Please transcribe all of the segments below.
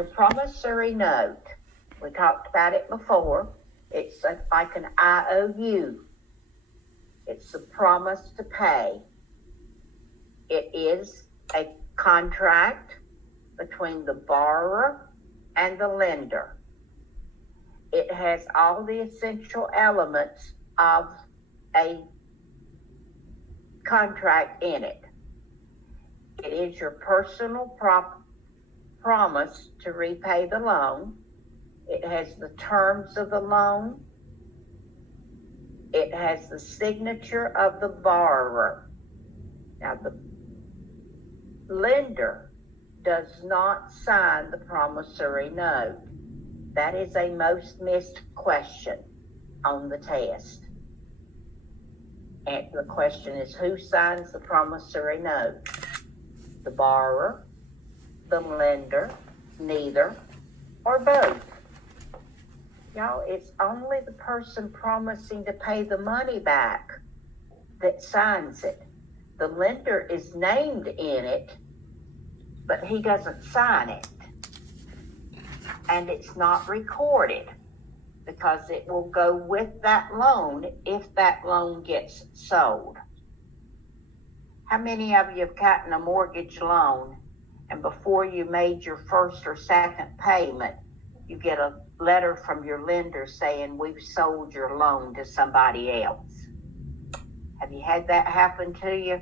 Your promissory note, we talked about it before. It's like an IOU. It's the promise to pay. It is a contract between the borrower and the lender. It has all the essential elements of a contract in it. It is your personal promise to repay the loan. It has the terms of the loan. It has the signature of the borrower. Now, the lender does not sign the promissory note. That is a most missed question on the test. And the question is, who signs the promissory note? The borrower, the lender, neither, or both. Y'all, it's only the person promising to pay the money back that signs it. The lender is named in it, but he doesn't sign it. And it's not recorded because it will go with that loan if that loan gets sold. How many of you have gotten a mortgage loan and before you made your first or second payment, you get a letter from your lender saying, we've sold your loan to somebody else? Have you had that happen to you?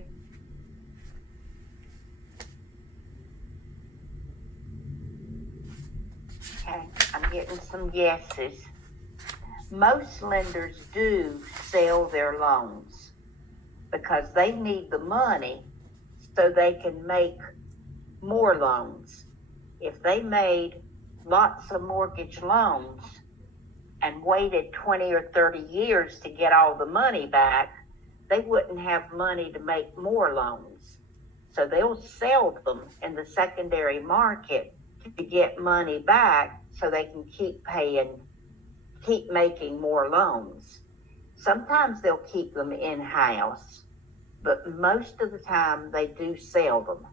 Okay, I'm getting some yeses. Most lenders do sell their loans because they need the money so they can make more loans. If they made lots of mortgage loans and waited 20 or 30 years to get all the money back, they wouldn't have money to make more loans. So they'll sell them in the secondary market to get money back so they can keep making more loans. Sometimes they'll keep them in-house, but most of the time they do sell them.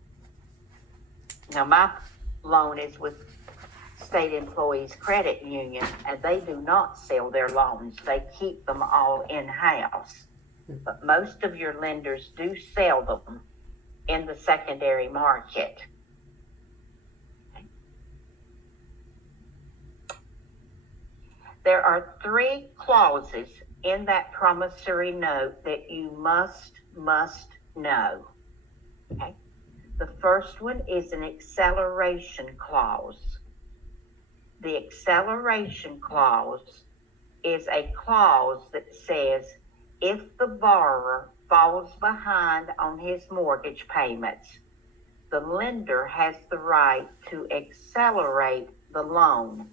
Now, my loan is with State Employees Credit Union, and they do not sell their loans. They keep them all in-house. But most of your lenders do sell them in the secondary market. There are 3 clauses in that promissory note that you must know. Okay? The first one is an acceleration clause. The acceleration clause is a clause that says if the borrower falls behind on his mortgage payments, the lender has the right to accelerate the loan,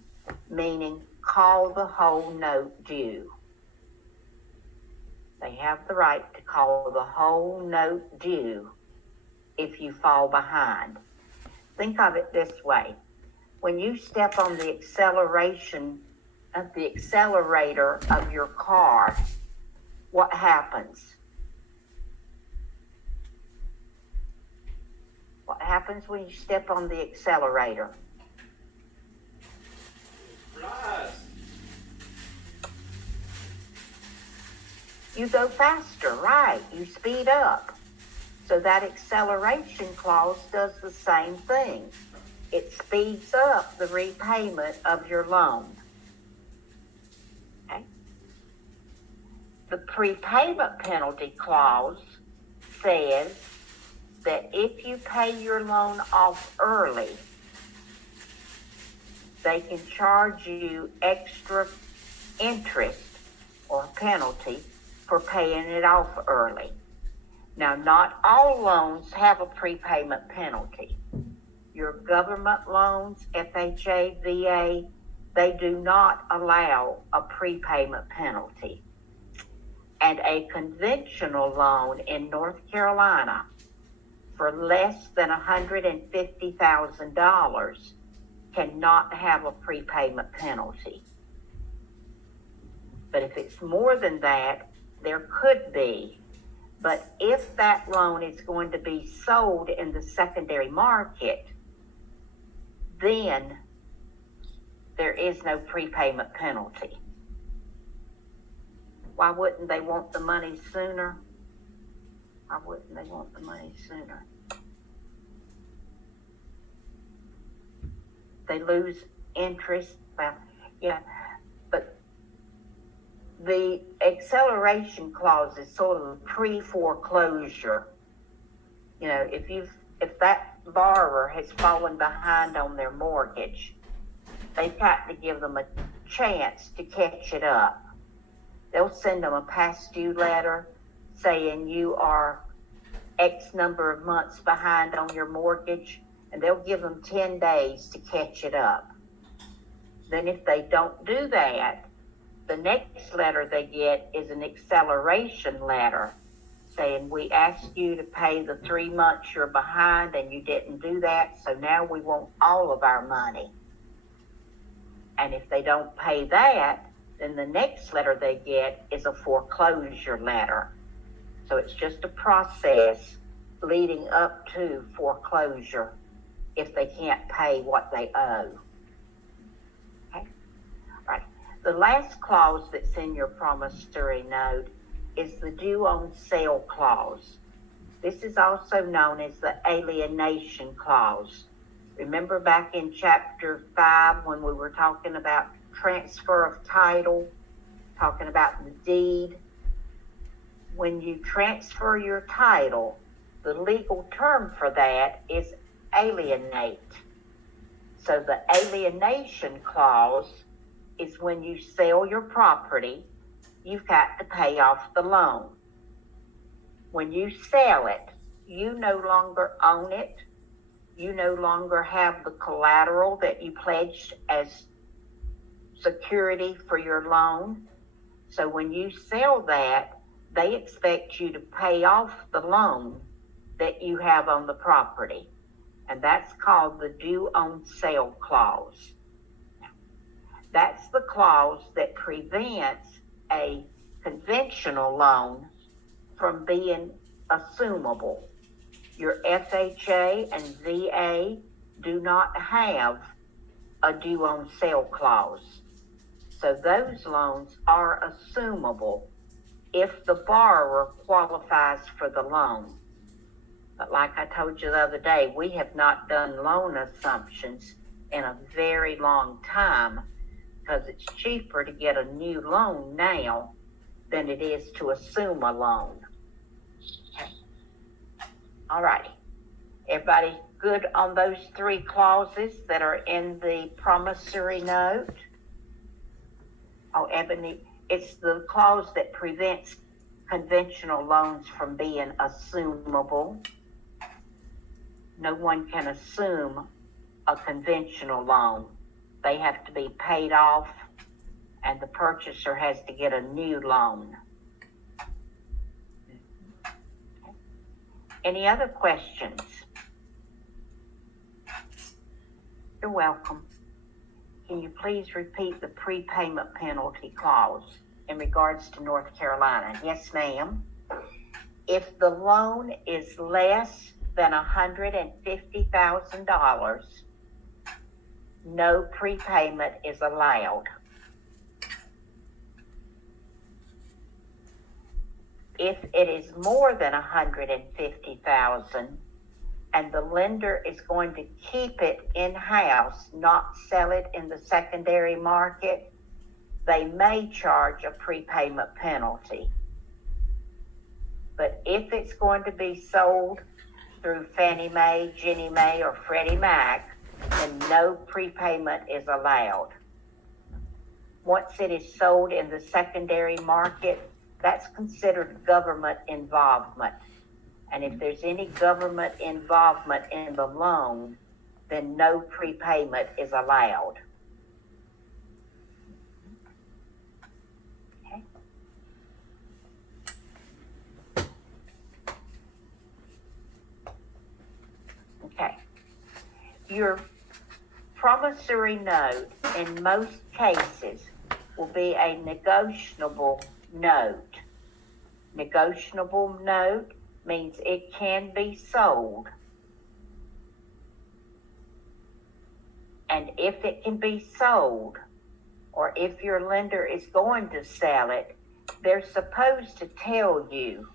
meaning call the whole note due. They have the right to call the whole note due if you fall behind. Think of it this way. When you step on the acceleration of the accelerator of your car, what happens? What happens when you step on the accelerator? Rise. You go faster, right? You speed up. So that acceleration clause does the same thing. It speeds up the repayment of your loan. Okay? The prepayment penalty clause says that if you pay your loan off early, they can charge you extra interest or penalty for paying it off early. Now, not all loans have a prepayment penalty. Your government loans, FHA, VA, they do not allow a prepayment penalty. And a conventional loan in North Carolina for less than $150,000 cannot have a prepayment penalty. But if it's more than that, there could be. But if that loan is going to be sold in the secondary market, then there is no prepayment penalty. Why wouldn't they want the money sooner? Why wouldn't they want the money sooner? They lose interest. Well, yeah, but the acceleration clause is sort of a pre-foreclosure. You know, if that borrower has fallen behind on their mortgage, they've got to give them a chance to catch it up. They'll send them a past due letter saying you are X number of months behind on your mortgage, and they'll give them 10 days to catch it up. Then if they don't do that, the next letter they get is an acceleration letter saying, we asked you to pay the 3 months you're behind and you didn't do that, so now we want all of our money. And if they don't pay that, then the next letter they get is a foreclosure letter. So it's just a process leading up to foreclosure if they can't pay what they owe. Okay? All right. The last clause that's in your promissory note is the due on sale clause. This is also known as the alienation clause. Remember back in chapter 5 when we were talking about transfer of title, talking about the deed? When you transfer your title, the legal term for that is alienate. So the alienation clause is when you sell your property, you've got to pay off the loan. When you sell it, you no longer own it. You no longer have the collateral that you pledged as security for your loan. So when you sell that, they expect you to pay off the loan that you have on the property. And that's called the due on sale clause. That's the clause that prevents a conventional loan from being assumable. Your FHA and VA do not have a due on sale clause. So those loans are assumable if the borrower qualifies for the loan. But like I told you the other day, we have not done loan assumptions in a very long time because it's cheaper to get a new loan now than it is to assume a loan. Okay. All righty. Everybody good on those 3 clauses that are in the promissory note? Oh, Ebony, it's the clause that prevents conventional loans from being assumable. No one can assume a conventional loan. They have to be paid off, and the purchaser has to get a new loan. Any other questions? You're welcome. Can you please repeat the prepayment penalty clause in regards to North Carolina? Yes, ma'am. If the loan is less than $150,000, no prepayment is allowed. If it is more than $150,000 and the lender is going to keep it in-house, not sell it in the secondary market, they may charge a prepayment penalty. But if it's going to be sold through Fannie Mae, Ginnie Mae, or Freddie Mac, then no prepayment is allowed. Once it is sold in the secondary market, that's considered government involvement. And if there's any government involvement in the loan, then no prepayment is allowed. Okay. Okay. Your promissory note in most cases will be a negotiable note. Negotiable note means it can be sold. And if it can be sold, or if your lender is going to sell it, they're supposed to tell you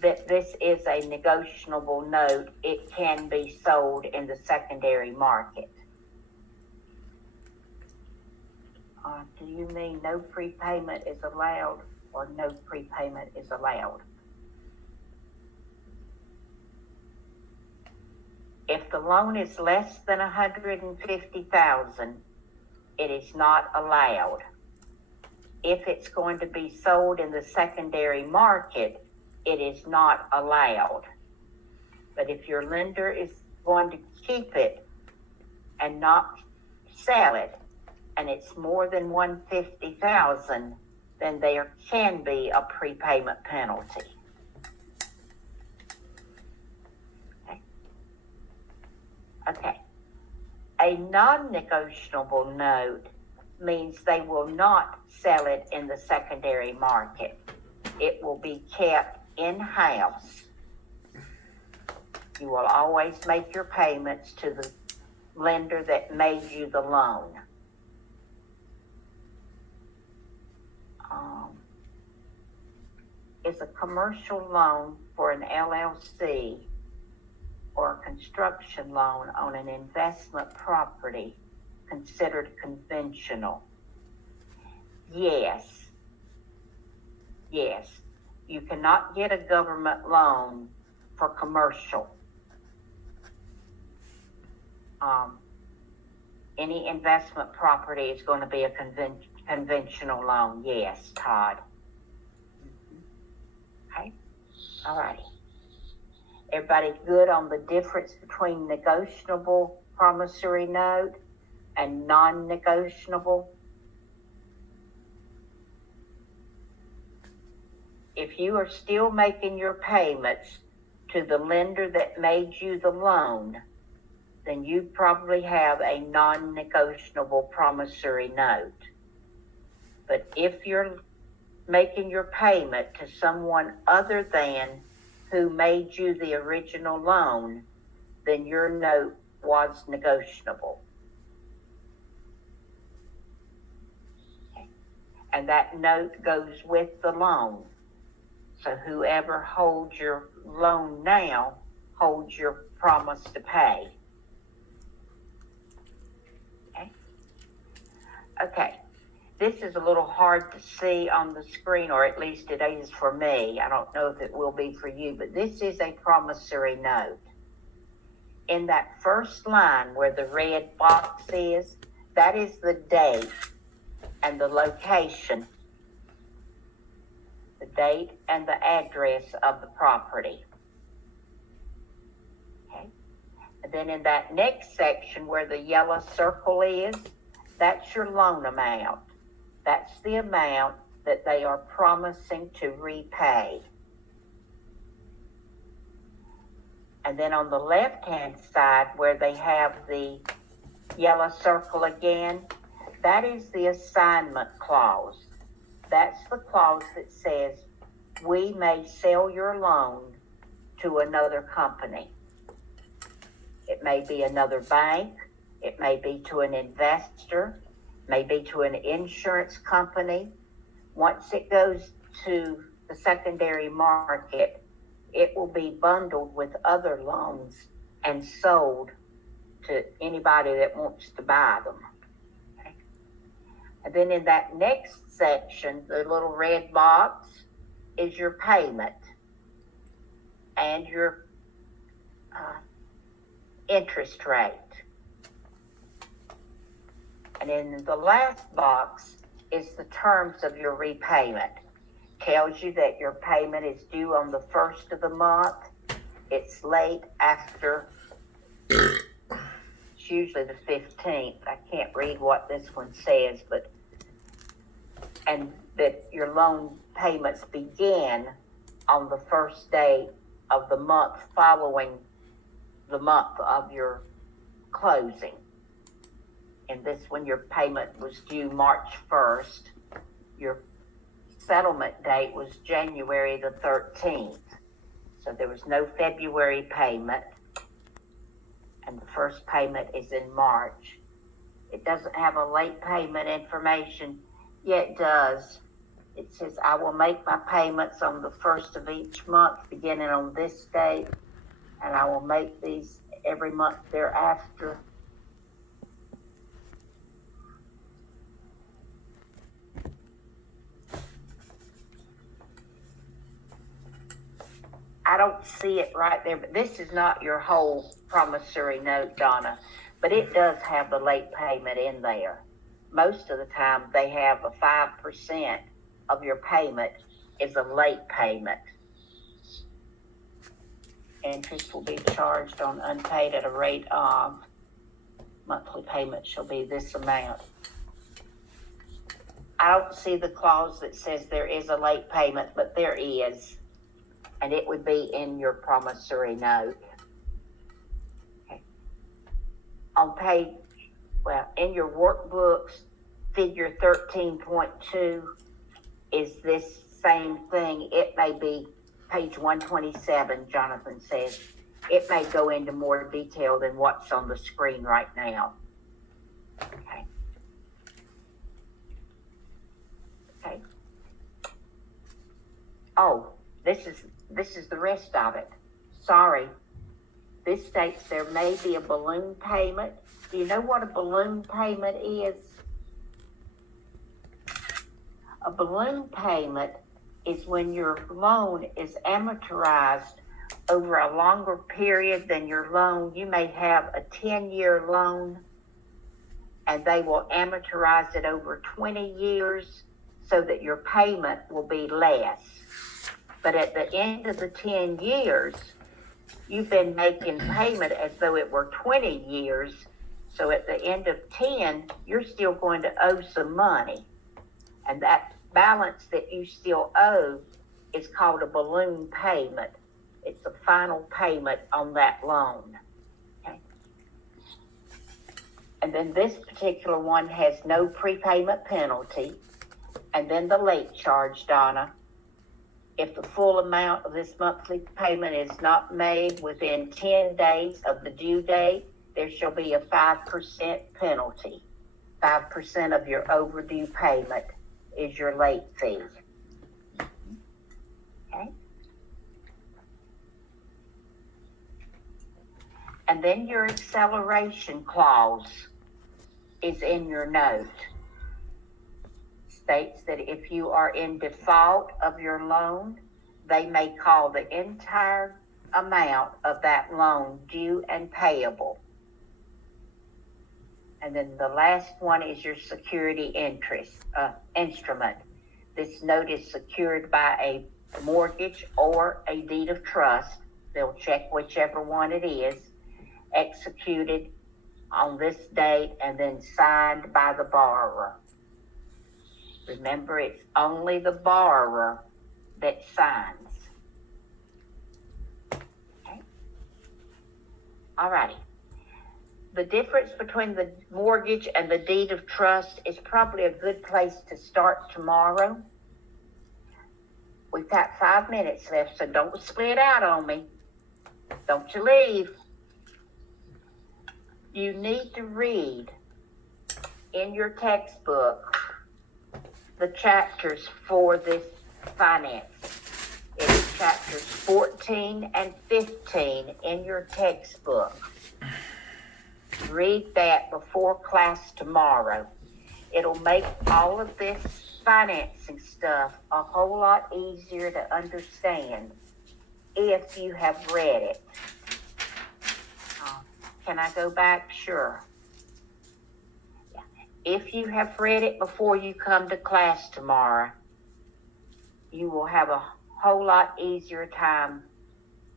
that this is a negotiable note. It can be sold in the secondary market. Do you mean no prepayment is allowed or no prepayment is allowed? If the loan is less than $150,000, it is not allowed. If it's going to be sold in the secondary market, it is not allowed. But if your lender is going to keep it and not sell it, and it's more than $150,000, then there can be a prepayment penalty. Okay. A non-negotiable note means they will not sell it in the secondary market. It will be kept in-house. You will always make your payments to the lender that made you the loan. Is a commercial loan for an LLC or a construction loan on an investment property considered conventional? Yes. Yes. You cannot get a government loan for commercial. Any investment property is going to be a conventional loan. Yes, Todd. Okay. All righty. Everybody good on the difference between negotiable promissory note and non-negotiable? If you are still making your payments to the lender that made you the loan, then you probably have a non-negotiable promissory note. But if you're making your payment to someone other than who made you the original loan, then your note was negotiable. Okay. And that note goes with the loan. So whoever holds your loan now holds your promise to pay. Okay. This is a little hard to see on the screen, or at least it is for me. I don't know if it will be for you, but this is a promissory note. In that first line where the red box is, that is the date and the location, the date and the address of the property. Okay. And then in that next section where the yellow circle is, that's your loan amount. That's the amount that they are promising to repay. And then on the left-hand side where they have the yellow circle again, that is the assignment clause. That's the clause that says we may sell your loan to another company. It may be another bank. It may be to an investor, maybe to an insurance company. Once it goes to the secondary market, it will be bundled with other loans and sold to anybody that wants to buy them. Okay. And then in that next section, the little red box is your payment and your interest rate. And in the last box is the terms of your repayment. Tells you that your payment is due on the 1st of the month. It's late after, it's usually the 15th. I can't read what this one says, and that your loan payments begin on the first day of the month following the month of your closing. And this one, your payment was due March 1st. Your settlement date was January the 13th. So there was no February payment. And the first payment is in March. It doesn't have a late payment information. Yeah, it does. It says, I will make my payments on the first of each month, beginning on this date, and I will make these every month thereafter. I don't see it right there, but this is not your whole promissory note, Donna, but it does have the late payment in there. Most of the time, they have a 5% of your payment is a late payment. Interest will be charged on unpaid at a rate of monthly payment shall be this amount. I don't see the clause that says there is a late payment, but there is. And it would be in your promissory note. Okay. On page, in your workbooks, figure 13.2 is this same thing. It may be page 127, Jonathan says. It may go into more detail than what's on the screen right now. Okay. Okay. Oh, this is the rest of it. Sorry. This states there may be a balloon payment. Do you know what a balloon payment is? A balloon payment is when your loan is amortized over a longer period than your loan. You may have a 10-year loan, and they will amortize it over 20 years so that your payment will be less. But at the end of the 10 years, you've been making payment as though it were 20 years. So at the end of 10, you're still going to owe some money. And that balance that you still owe is called a balloon payment. It's the final payment on that loan. Okay. And then this particular one has no prepayment penalty. And then the late charge, Donna. If the full amount of this monthly payment is not made within 10 days of the due date, there shall be a 5% penalty. 5% of your overdue payment is your late fee. Okay? And then your acceleration clause is in your note. States that if you are in default of your loan, they may call the entire amount of that loan due and payable. And then the last one is your security instrument. This note is secured by a mortgage or a deed of trust. They'll check whichever one it is, executed on this date and then signed by the borrower. Remember, it's only the borrower that signs. Okay. All righty. The difference between the mortgage and the deed of trust is probably a good place to start tomorrow. We've got 5 minutes left, so don't split out on me. Don't you leave. You need to read in your textbook the chapters for this finance. It is chapters 14 and 15 in your textbook. Read that before class tomorrow. It'll make all of this financing stuff a whole lot easier to understand if you have read it. Can I go back? Sure. If you have read it before you come to class tomorrow, you will have a whole lot easier time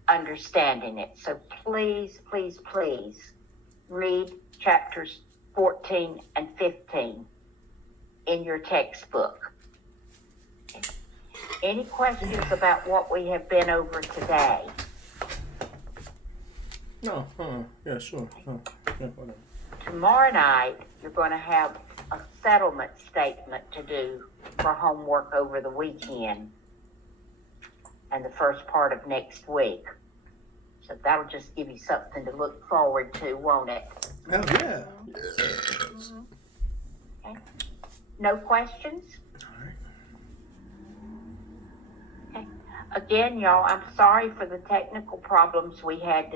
understanding it. So please, please, please read chapters 14 and 15 in your textbook. Any questions about what we have been over today? No, yeah, sure. No, yeah, whatever. Tomorrow night, you're going to have a settlement statement to do for homework over the weekend and the first part of next week. So that'll just give you something to look forward to, won't it? Oh, yeah. Yes. No questions? All right. Okay. Again, y'all, I'm sorry for the technical problems we had